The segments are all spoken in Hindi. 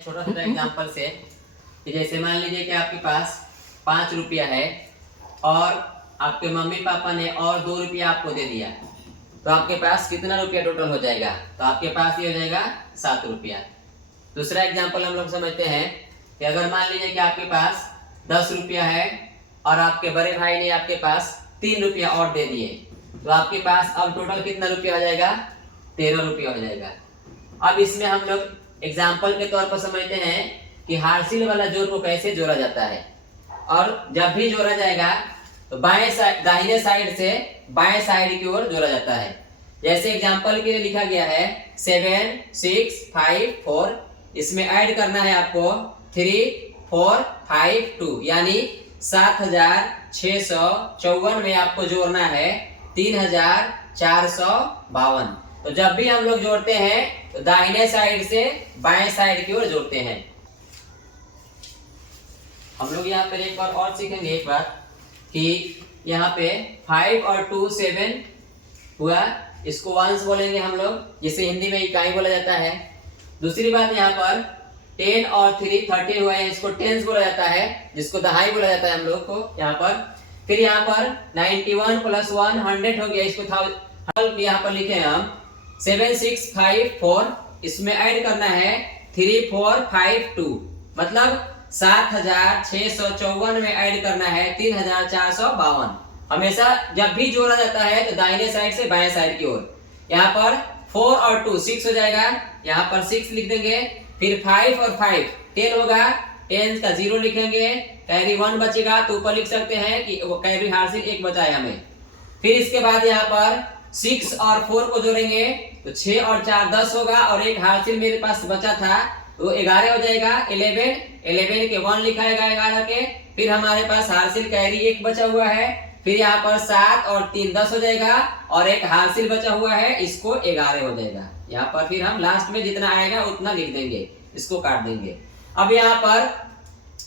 छोटा छोटा एग्जांपल से कि जैसे मान लीजिए कि आपके पास 5 रुपया है और आपके मम्मी पापा ने और 2 रुपया आपको दे दिया, तो आपके पास कितना रुपया टोटल हो जाएगा? तो आपके पास ये हो जाएगा 7 रुपया। दूसरा एग्जांपल हम लोग समझते हैं कि अगर मान लीजिए कि आपके पास 10 रुपया है और आपके बड़े भाई ने आपके पास 3 रुपया और दे दिए, तो आपके पास अब टोटल कितना रुपया हो जाएगा? 13 रुपया हो जाएगा। अब इसमें हम लोग एग्जाम्पल के तौर पर समझते हैं कि हासिल वाला जोड़ को कैसे जोड़ा जाता है। और जब भी जोड़ा जाएगा तो दाहिने साइड से बाएं साइड की ओर जोड़ा जाता है। जैसे एग्जाम्पल के लिए लिखा गया है 7 6 5 4, इसमें ऐड करना है आपको 3 4 5 2, यानी 7654 में आपको जोड़ना है 3452। तो जब भी हम लोग जोड़ते हैं तो दाहिने साइड से बाएं साइड की ओर जोड़ते हैं। हम लोग यहाँ पर एक बार और सीखेंगे एक बात कि यहाँ पे 5 और 2 7 हुआ, इसको वंस बोलेंगे हम लोग, जिसे हिंदी में इकाई बोला जाता है। दूसरी बात यहाँ पर 10 और 3 13 हुआ है, इसको टेंस बोला जाता है, जिसको दहाई बोला जाता है हम लोग को यहाँ पर। फिर यहाँ पर 91 + 1 100 हो गया, इसको यहाँ पर लिखे हम 7 6 5 4, इसमें ऐड करना है 3 4 5 2, मतलब 7654 में ऐड करना है 3452। हमेशा जब भी जोड़ा जाता है तो दाहिने साइड से बाएं साइड की ओर। यहाँ पर 4 और 2 6 हो जाएगा, यहाँ पर 6 लिख देंगे। फिर 5 और 5 10 होगा, 10 का 0 लिखेंगे, कैरी 1 बचेगा, तो ऊपर लिख सकते हैं कि कैरी हासिल 1 बचा है हमें। फिर इसके बाद यहाँ पर 6 और 4 को जोड़ेंगे तो 6 और 4 10 होगा, और एक हासिल मेरे पास बचा था तो 11 हो जाएगा। 11 के 1 लिखाएगा 11 के। फिर हमारे पास हासिल कैरी 1 बचा हुआ है। फिर यहाँ पर 7 और 3 10 हो जाएगा, और एक हासिल बचा हुआ है, इसको 11 हो जाएगा। यहाँ पर फिर हम लास्ट में जितना आएगा उतना लिख देंगे, इसको काट देंगे। अब यहाँ पर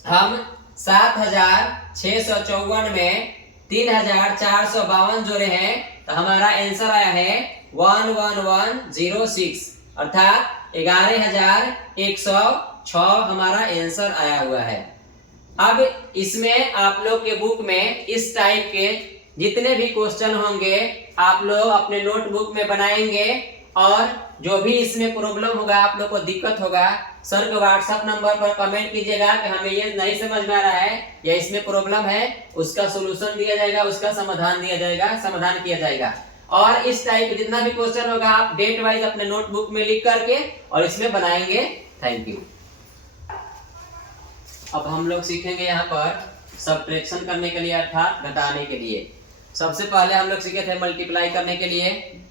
हम 7654 में 3452 जोड़े हैं, तो हमारा आंसर आया है 11106, अर्थात 11106 हमारा आंसर आया हुआ है। अब इसमें आप लोग के बुक में इस टाइप के जितने भी क्वेश्चन होंगे आप लोग अपने नोटबुक में बनाएंगे, और जो भी इसमें प्रॉब्लम होगा, आप लोग को दिक्कत होगा, सर के व्हाट्सएप नंबर पर कमेंट कीजिएगा कि हमें ये नहीं समझ में आ रहा है या इसमें प्रॉब्लम है, उसका सोल्यूशन दिया जाएगा, उसका समाधान दिया जाएगा, समाधान किया जाएगा। और इस टाइप के जितना भी क्वेश्चन होगा आप डेट वाइज अपने नोटबुक में लिख करके और इसमें बनाएंगे। Thank you. अब हम लोग सीखेंगे यहाँ पर सब्ट्रैक्शन करने के लिए, अर्थात घटाने के लिए। सबसे पहले हम लोग सीखे थे मल्टीप्लाई करने के लिए,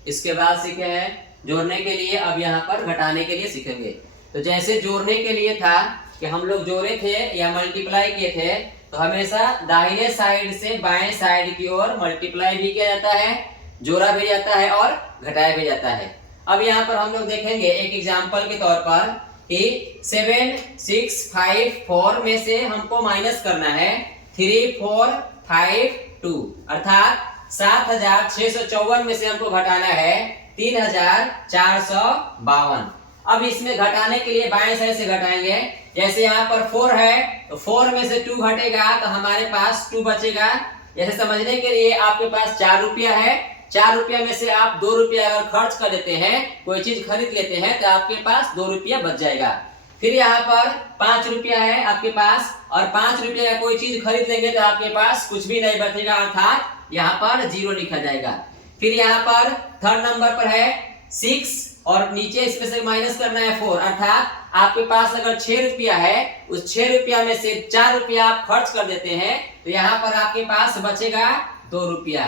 इसके बाद सीखे हैं जोड़ने के लिए, अब यहाँ पर घटाने के लिए सीखेंगे। तो जैसे जोड़ने के लिए था कि हम लोग जोड़े थे या मल्टीप्लाई किए थे, तो हमेशा दाहिने साइड से बाएं साइड की ओर मल्टीप्लाई भी किया जाता है, जोड़ा भी जाता है और घटाया भी जाता है। अब यहाँ पर हम लोग देखेंगे एक एग्जाम्पल के तौर पर कि 7 6 5 4 में से हमको माइनस करना है 3 4 5 2, अर्थात 7654 में से हमको घटाना है 3452। अब इसमें घटाने के लिए बाएं साइड से घटाएंगे। जैसे यहाँ पर 4 है तो 4 में से 2 घटेगा तो हमारे पास 2 बचेगा। जैसे समझने के लिए आपके पास 4 रुपया है, 4 रुपया में से आप 2 रुपया अगर खर्च कर देते हैं, कोई चीज खरीद लेते हैं, तो आपके पास 2 रुपया बच जाएगा। फिर यहाँ पर 5 रुपया है आपके पास, और 5 रुपया का कोई चीज खरीद लेंगे तो आपके पास कुछ भी नहीं बचेगा, अर्थात यहाँ पर 0 लिखा जाएगा। फिर यहाँ पर थर्ड नंबर पर है 6, और नीचे इसमें से माइनस करना है 4, अर्थात आपके पास अगर 6 रुपया है, उस 6 रुपया में से 4 रुपया आप खर्च कर देते हैं, तो यहाँ पर आपके पास बचेगा 2 रुपया।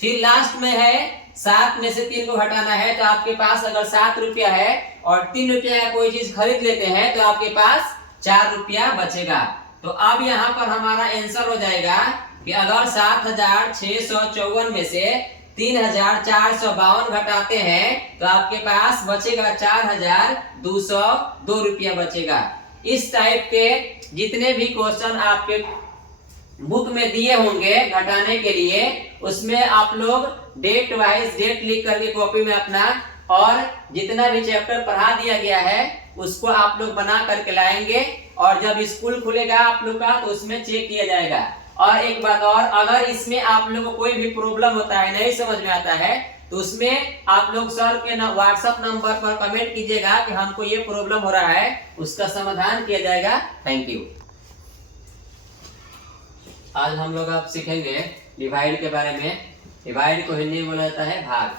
फिर लास्ट में है 7 में से 3 को घटाना है, तो आपके पास अगर 7 रुपया है और 3 रुपया का कोई चीज खरीद लेते हैं, तो आपके पास 4 रुपया बचेगा। तो अब यहाँ पर हमारा आंसर हो जाएगा कि अगर 7654 में से 3452 घटाते हैं तो आपके पास बचेगा 4202 रुपया बचेगा। इस टाइप के जितने भी क्वेश्चन आपके बुक में दिए होंगे घटाने के लिए, उसमें आप लोग डेट वाइज डेट लिख करके कॉपी में अपना, और जितना भी चैप्टर पढ़ा दिया गया है उसको आप लोग बना करके लाएंगे और जब स्कूल खुलेगा आप लोग का तो उसमें चेक किया जाएगा। और एक बात और, अगर इसमें आप लोग को कोई भी प्रॉब्लम होता है, नहीं समझ में आता है, तो उसमें आप लोग सर के व्हाट्सएप नंबर पर कमेंट कीजिएगा कि हमको ये प्रॉब्लम हो रहा है, उसका समाधान किया जाएगा। Thank you. आज हम लोग अब सीखेंगे डिवाइड के बारे में। डिवाइड को हिंदी में बोला जाता है भाग।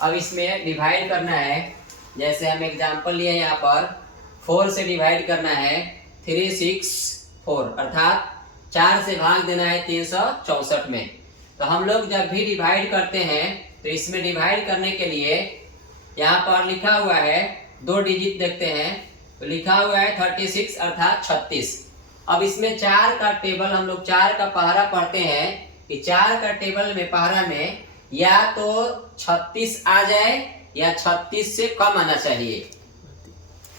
अब इसमें डिवाइड करना है, जैसे हम एग्जांपल लिए यहाँ पर 4 से डिवाइड करना है 3, 6, 4, अर्थात 4 से भाग देना है 364 में। तो हम लोग जब भी डिवाइड करते हैं तो इसमें डिवाइड करने के लिए यहाँ पर लिखा हुआ है 2 डिजिट देखते हैं, तो लिखा हुआ है 36 अर्थात 36। अब इसमें 4 का टेबल, हम लोग 4 का पहरा पढ़ते हैं कि 4 का टेबल में पहरा में या तो 36 आ जाए या 36 से कम आना चाहिए।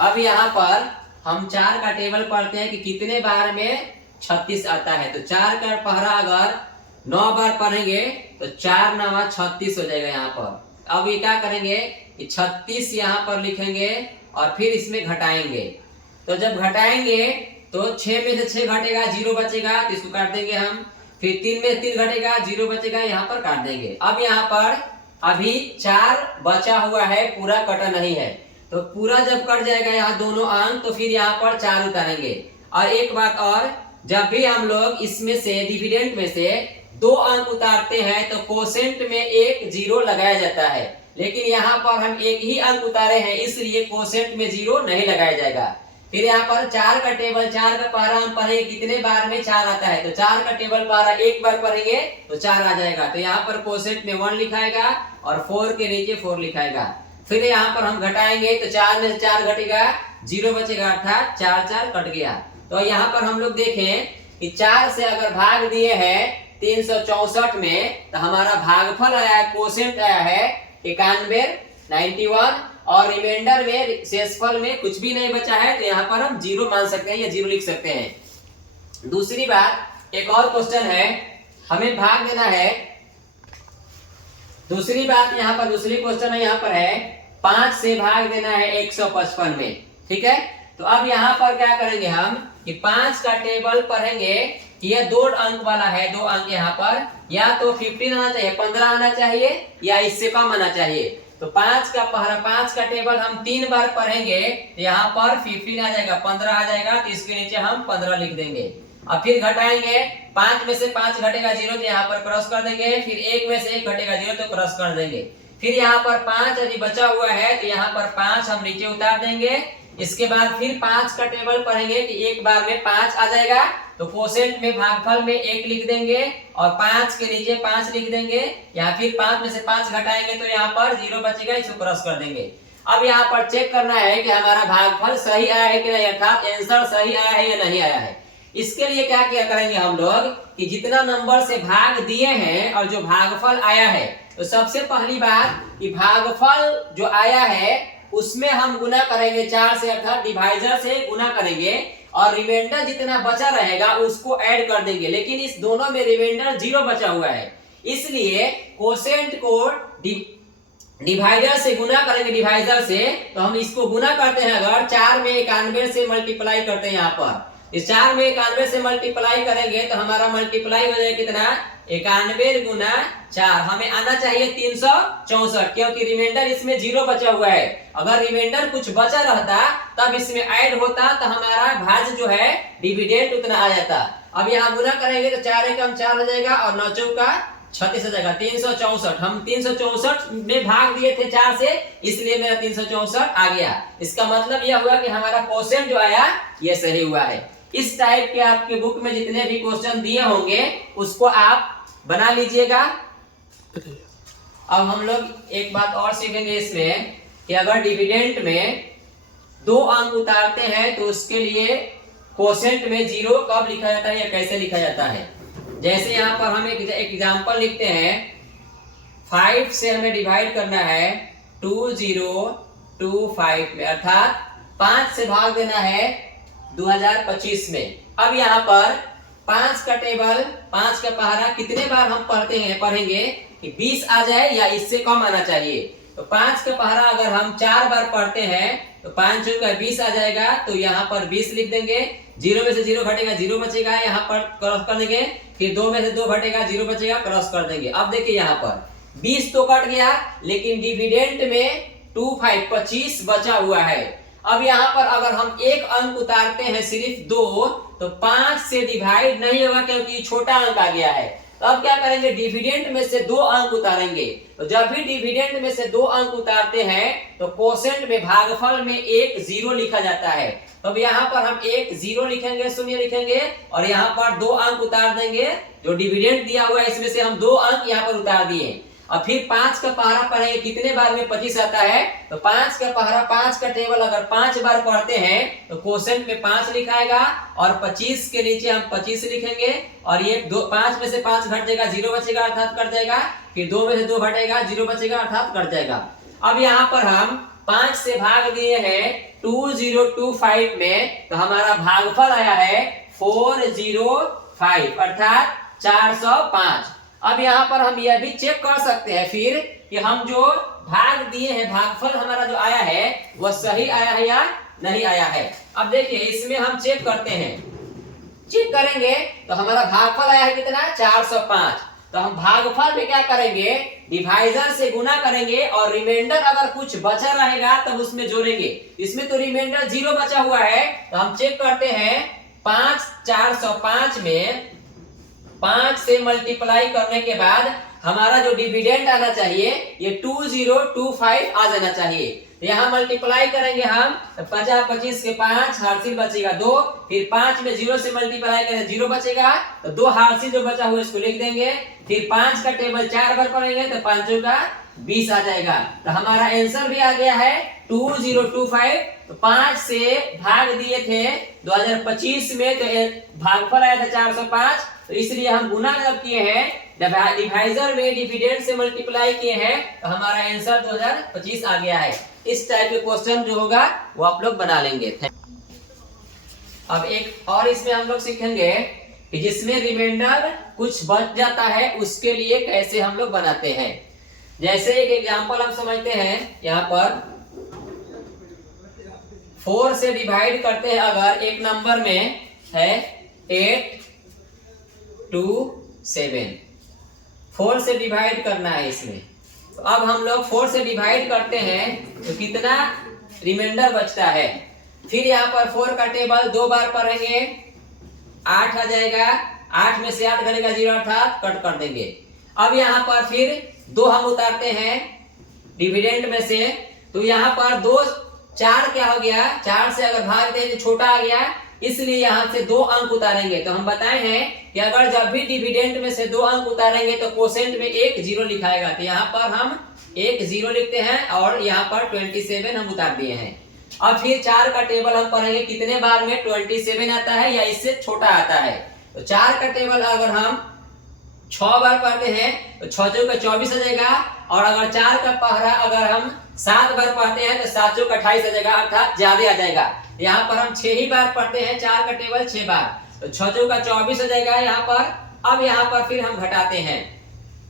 अब यहाँ पर हम 4 का टेबल पढ़ते हैं कि कितने बार में 36 आता है। तो 4 का पहरा अगर 9 बार पढ़ेंगे तो 4 9 36 हो जाएगा यहाँ पर। अब ये क्या करेंगे कि 36 यहाँ पर लिखेंगे और फिर इसमें घटाएंगे। तो जब घटाएंगे तो 6 में से 6 घटेगा, 0 बचेगा, तो इसको काट देंगे हम। फिर 3 में 3 घटेगा, 0 बचेगा, यहाँ पर काट देंगे। अब यहाँ पर अभी 4 बचा हुआ है, पूरा कटा नहीं है, तो पूरा जब कट जाएगा यहाँ दोनों अंक, तो फिर यहाँ पर 4 उतारेंगे। और एक बात और, जब भी हम लोग इसमें से डिविडेंड में से 2 अंक उतारते हैं तो कोसेंट में एक 0 लगाया जाता है, लेकिन यहाँ पर हम एक ही अंक उतारे हैं इसलिए कोसेंट में 0 नहीं लगाया जाएगा। फिर यहाँ पर 4 का टेबल, 4 का पहरा हम पढ़ेंगे कितने बार में 4 आता है, तो 4 का टेबल पहरा एक बार पढ़ेंगे तो 4 आ जाएगा। तो यहाँ पर कोसेंट में 1 लिखाएगा और 4 के नीचे 4 लिखाएगा। फिर यहाँ पर हम घटाएंगे तो 4 में 4 घटेगा, 0 बचेगा, अर्थात 4 4 कट गया। तो यहाँ पर हम लोग देखें कि 4 से अगर भाग दिए हैं 364 में तो हमारा भागफल आया, कोसेंट आया है 91 और रिमाइंडर में शेषफल में कुछ भी नहीं बचा है, तो यहाँ पर हम 0 मान सकते हैं या 0 लिख सकते हैं। दूसरी बात, एक और क्वेश्चन है, हमें भाग देना है। दूसरी बात यहाँ पर, दूसरी क्वेश्चन है यहाँ पर है 5 से भाग देना है 155 में, ठीक है। तो अब यहाँ पर क्या करेंगे हम कि 5 का टेबल पढ़ेंगे कि यह 2 अंक वाला है, 2 अंक यहाँ पर या तो 15 आना चाहिए, 15 आना चाहिए या इससे कम आना चाहिए। तो 5 का पहरा, 5 का टेबल हम 3 बार पढ़ेंगे तो यहाँ पर 15 आ जाएगा, 15 आ जाएगा, तो इसके नीचे हम 15 लिख देंगे। अब फिर घटाएंगे, 5 में से 5 घटेगा 0 तो यहाँ पर क्रॉस कर देंगे, फिर 1 में से 1 घटेगा 0 तो क्रॉस कर देंगे। फिर यहाँ पर 5 अभी बचा हुआ है तो यहाँ पर 5 हम नीचे उतार देंगे। इसके बाद फिर 5 का टेबल पढ़ेंगे कि एक बार में 5 आ जाएगा, तो कोसेंट में भागफल में 1 लिख देंगे और 5 के नीचे 5 लिख देंगे, या फिर 5 में से 5 घटाएंगे तो यहाँ पर 0 बचेगा, इसको क्रॉस कर देंगे। अब यहाँ पर चेक करना है कि हमारा भागफल सही आया है कि नहीं, अर्थात आंसर सही आया है या नहीं आया है। इसके लिए क्या करेंगे हम लोग कि जितना नंबर से भाग दिए हैं और जो भागफल आया है, तो सबसे पहली बात कि भागफल जो आया है उसमें हम गुना करेंगे 4 से, अर्थात डिवाइजर से गुना करेंगे और रिमाइंडर जितना बचा रहेगा उसको ऐड कर देंगे। लेकिन इस दोनों में रिमाइंडर 0 बचा हुआ है, इसलिए कोसेंट को डिवाइडर से गुना करेंगे, डिवाइजर से। तो हम इसको गुना करते हैं, अगर 4 में 91 से मल्टीप्लाई करते हैं, यहाँ पर इस 4 में 91 से मल्टीप्लाई करेंगे तो हमारा मल्टीप्लाई हो जाएगा कितना, 91 गुना 4, हमें आना चाहिए 364, क्योंकि रिमाइंडर इसमें 0 बचा हुआ है। अगर रिमाइंडर कुछ बचा रहता तब इसमें ऐड होता तो हमारा भाज्य जो है डिविडेंड उतना आ जाता। अब यहाँ गुना करेंगे तो 4 एकम 4 हो जाएगा और 9 चौका 36 हो जाएगा, 364। हम 364 में भाग दिए थे 4 से, इसलिए मेरा 364 आ गया। इसका मतलब यह हुआ कि हमारा क्वेश्चन जो आया ये सही हुआ है। इस टाइप के आपके बुक में जितने भी क्वेश्चन दिए होंगे उसको आप बना लीजिएगा। अब हम लोग एक बात और सीखेंगे इसमें कि अगर डिविडेंड में 2 अंक उतारते हैं तो उसके लिए कोसेंट में 0 कब लिखा जाता है या कैसे लिखा जाता है। जैसे यहाँ पर हम एक एग्जांपल लिखते हैं, 5 से हमें डिवाइड करना है 2025 में, अर्थात 5 से भाग देना है 2025 में। अब यहाँ पर 5 का टेबल, 5 का पहरा कितने बार हम पढ़ेंगे कि 20 आ जाए या इससे कम आना चाहिए। तो 5 का पहरा अगर हम 4 बार पढ़ते हैं तो 5 चौका 20 आ जाएगा। तो यहाँ पर 20 लिख देंगे। 0 में से 0 घटेगा, 0 बचेगा, यहाँ पर क्रॉस कर देंगे। फिर 2 में से 2 घटेगा, 0 बचेगा, क्रॉस कर देंगे। अब देखिए यहाँ पर 20 तो कट गया, लेकिन डिविडेंड में 25 बचा हुआ है। अब यहाँ पर अगर हम एक अंक उतारते हैं सिर्फ 2, तो 5 से डिवाइड नहीं होगा क्योंकि छोटा अंक आ गया है। तो अब क्या करेंगे, डिविडेंड में से 2 अंक उतारेंगे। तो जब भी डिविडेंड में से 2 अंक उतारते हैं तो कोसेंट में, भागफल में एक 0 लिखा जाता है। तो अब यहाँ पर हम एक 0 लिखेंगे, शून्य लिखेंगे और यहाँ पर 2 अंक उतार देंगे। जो डिविडेंड दिया हुआ है इसमें से हम 2 अंक यहाँ पर उतार दिए। और फिर 5 का पहरा पढ़ेंगे, कितने बार में 25 आता है। तो 5 का पहरा, 5 का टेबल अगर 5 बार पढ़ते हैं तो कोसेंट में 5 लिखाएगा और 25 के नीचे हम 25 लिखेंगे। और ये 5 में से 5 घट जाएगा, 0 बचेगा अर्थात कट जाएगा। फिर 2 में से 2 घटेगा, 0 बचेगा अर्थात कट जाएगा। अब यहाँ पर हम 5 से भाग दिए हैं 2025 में, तो हमारा भागफल आया है 405 अर्थात 405। अब यहाँ पर हम यह भी चेक कर सकते हैं फिर कि हम जो भाग दिए हैं, भागफल हमारा जो आया है वह सही आया है या नहीं आया है। अब देखिए इसमें हम चेक करते हैं, चेक करेंगे तो हमारा भागफल आया है कितना, 405। तो हम भागफल में क्या करेंगे, डिवाइजर से गुना करेंगे और रिमाइंडर अगर कुछ बचा रहेगा तब उसमें जोड़ेंगे। इसमें तो रिमाइंडर 0 बचा हुआ है। तो हम चेक करते हैं 405 में 5 से मल्टीप्लाई करने के बाद हमारा जो डिविडेंड आना चाहिए ये 2025 आ जाना चाहिए। यहाँ मल्टीप्लाई करेंगे हम, तो 50 25 के 5 हार्सिल बचेगा 2। फिर 5 में 0 से मल्टीप्लाई करेंगे 0 बचेगा, तो 2 हार्सिल जो बचा हुआ इसको लिख देंगे। फिर 5 का टेबल 4 बार पढ़ेंगे तो 5 का 20 आ जाएगा। तो हमारा आंसर भी आ गया है 2025। तो 5 से भाग दिए थे 2025 में, तो भागफल आया था 405। तो इसलिए हम गुना जब किए हैं, डिवाइजर में डिविडेंड से मल्टीप्लाई किए हैं, तो हमारा आंसर 2025 आ गया है। इस टाइप के क्वेश्चन जो होगा वो आप लोग बना लेंगे। अब एक और इसमें हम लोग सीखेंगे कि जिसमें रिमाइंडर कुछ बच जाता है उसके लिए कैसे हम लोग बनाते हैं। जैसे एक एग्जांपल हम समझते हैं, यहाँ पर 4 से डिवाइड करते हैं। अगर एक नंबर में है 8 2 7, 4 से डिवाइड करना है इसमें। तो अब हम लोग 4 से डिवाइड करते हैं तो कितना रिमाइंडर बचता है। फिर यहाँ पर 4 का टेबल 2 बार पढ़ेंगे, 8 आ जाएगा। 8 में से 8 घटेगा 0 अर्थात कट कर देंगे। अब यहाँ पर फिर 2 हम उतारते हैं डिविडेंड में से, तो यहाँ पर 2 4 क्या हो गया, 4 से अगर भागते हैं तो छोटा आ गया, इसलिए यहाँ से 2 अंक उतारेंगे। तो हम बताए हैं कि अगर जब भी डिविडेंड में से 2 अंक उतारेंगे तो कोसेंट में एक 0 लिखाएगा। तो यहाँ पर हम एक 0 लिखते हैं और यहाँ पर 27 हम उतार दिए हैं। अब फिर 4 का टेबल हम पढ़ेंगे, कितने बार में 27 आता है या इससे छोटा आता है। तो 4 का टेबल अगर हम 6 बार पढ़ते हैं तो 6 चौका 24 आ जाएगा। और अगर 4 का पहरा अगर हम 7 बार पढ़ते हैं तो 7 चौका 28 आ जाएगा अर्थात ज्यादा आ जाएगा। यहाँ पर हम 6 ही बार पढ़ते हैं, 4 का टेबल 6 बार, तो 6 चौका 24 आ जाएगा यहाँ पर। अब यहाँ पर फिर हम घटाते हैं,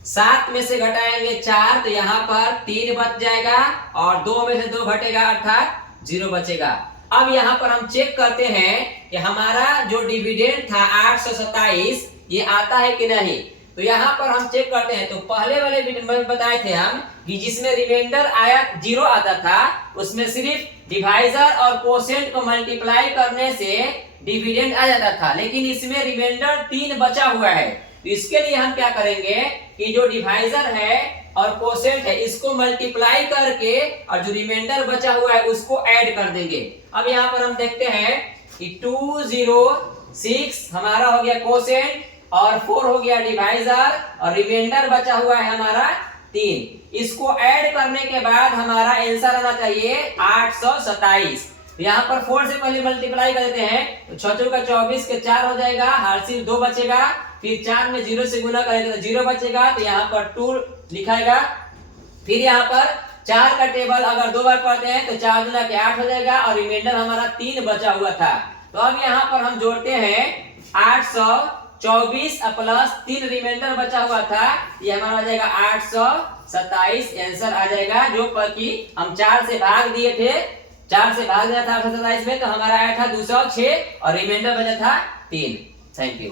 7 में से घटाएंगे 4, तो यहाँ पर 3 बच जाएगा और 2 में से 2 घटेगा अर्थात 0 बचेगा। अब यहाँ पर हम चेक करते हैं कि हमारा जो डिविडेंड था 827 ये आता है कि नहीं। तो यहाँ पर हम चेक करते हैं। तो पहले वाले वीडियो में बताए थे हम कि जिसमें रिमाइंडर आया 0 आता था उसमें सिर्फ डिवाइजर और कोसेंट को मल्टीप्लाई करने से डिविडेंड आ जाता था, लेकिन इसमें रिमाइंडर 3 बचा हुआ है। तो इसके लिए हम क्या करेंगे कि जो डिवाइजर है और कोसेंट है इसको मल्टीप्लाई करके और जो रिमाइंडर बचा हुआ है उसको ऐड कर देंगे। अब यहाँ पर हम देखते हैं कि 206 हमारा हो गया कोसेंट और 4 हो गया डिवाइजर और रिमाइंडर बचा हुआ है हमारा 3। इसको ऐड करने के बाद हमारा आंसर आना चाहिए 827। यहाँ पर 4 से पहले मल्टीप्लाई कर देते हैं तो 6 चौका 24 के 4 हो जाएगा, हार्सिल 2 बचेगा। फिर 4 में 0 से गुना करेंगे तो 0 बचेगा, तो यहाँ पर 2 लिखाएगा। फिर यहाँ पर 4 का टेबल अगर 2 बार पढ़ते हैं तो 4 गुना के 8 हो जाएगा और रिमाइंडर हमारा 3 बचा हुआ था। तो अब यहाँ पर हम जोड़ते हैं 24 प्लस 3 रिमाइंडर बचा हुआ था, ये हमारा आ जाएगा 827 आंसर आ जाएगा, जो कि हम 4 से भाग दिए थे, 4 से भाग दिया था 827 में, तो हमारा आया था 206 और रिमाइंडर बचा था 3। Thank you.